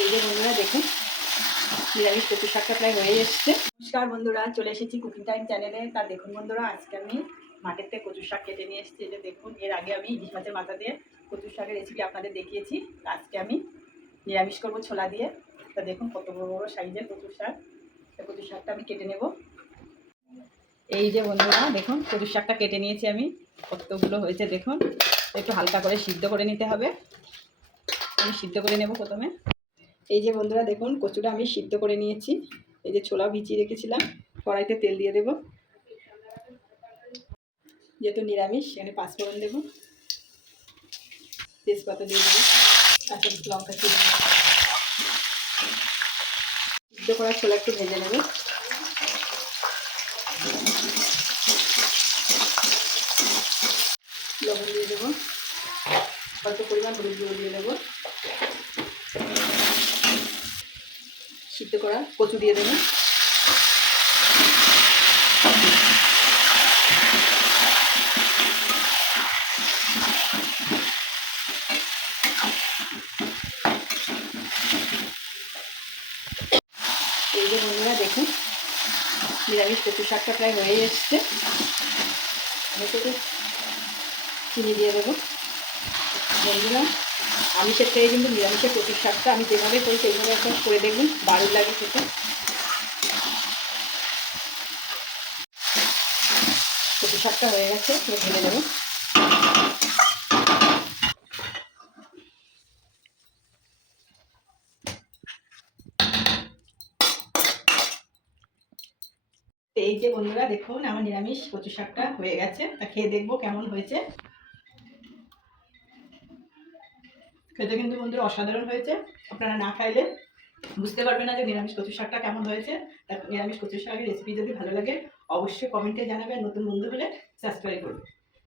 এই যে বন্ধুরা দেখুন নিরামিষ কচু শাকটা প্রায় হয়ে এসছে। নমস্কার বন্ধুরা, চলে এসেছি কুকিং টাইম চ্যানেলে। তা দেখুন বন্ধুরা, আজকে আমি মাঠের থেকে কচু শাক কেটে নিয়ে এসেছি। যে দেখুন, এর আগে আমি ইলিশ মাছের মাথা দিয়ে কচু শাকের রেসিপি আপনাদের দেখিয়েছি। আজকে আমি নিরামিষ করবো ছোলা দিয়ে। তা দেখুন কত বড় বড় সাইজের কচু শাক। কচু শাকটা আমি কেটে নেব। এই যে বন্ধুরা দেখুন, কচু শাকটা কেটে নিয়েছি আমি। কতগুলো হয়েছে দেখুন। একটু হালকা করে সিদ্ধ করে নিতে হবে। আমি সিদ্ধ করে নেব প্রথমে। এই যে বন্ধুরা দেখুন, কচুটা আমি সিদ্ধ করে নিয়েছি। এই যে ছোলা ভিজিয়ে রেখেছিলাম, কড়াইতে তেল দিয়ে দেব। যেহেতু নিরামিষ এখানে পাঁচফোড়ন দেব, তেজপাতা দিয়ে দেবো, কাঁচা লঙ্কা চিড়ে সিদ্ধ করা ছোলা একটু ভেজে নেব। লবণ দিয়ে দেবো, অল্প পরিমাণ হলুদ গুঁড়ো দিয়ে দেবো, সিদ্ধ করা কচু দিয়ে দেবো, এই যে বন্ধুরা দেখুন নিরামিষ কচু শাকটা প্রায় হয়ে এসছে। আমি একটু চিনি দিয়ে দেবো। বন্ধুরা, আমিষের থেকে কিন্তু নিরামিষের কচু শাকটা আমি যেভাবে করি সেইভাবে একবার করে দেখুন, দারুণ লাগে খেতে। কচু শাকটা হয়ে গেছে, ঢেলে দেবো। এই যে বন্ধুরা দেখুন, আমার নিরামিষ কচু শাকটা হয়ে গেছে। তা খেয়ে দেখবো কেমন হয়েছে। খেতে কিন্তু বন্ধুরা অসাধারণ হয়েছে। আপনারা না খাইলে বুঝতে পারবেন না যে নিরামিষ কচু শাকটা কেমন হয়েছে। নিরামিষ কচু শাকের রেসিপি যদি ভালো লাগে অবশ্যই কমেন্টে জানাবেন। নতুন বন্ধু হলে সাবস্ক্রাইব করবেন।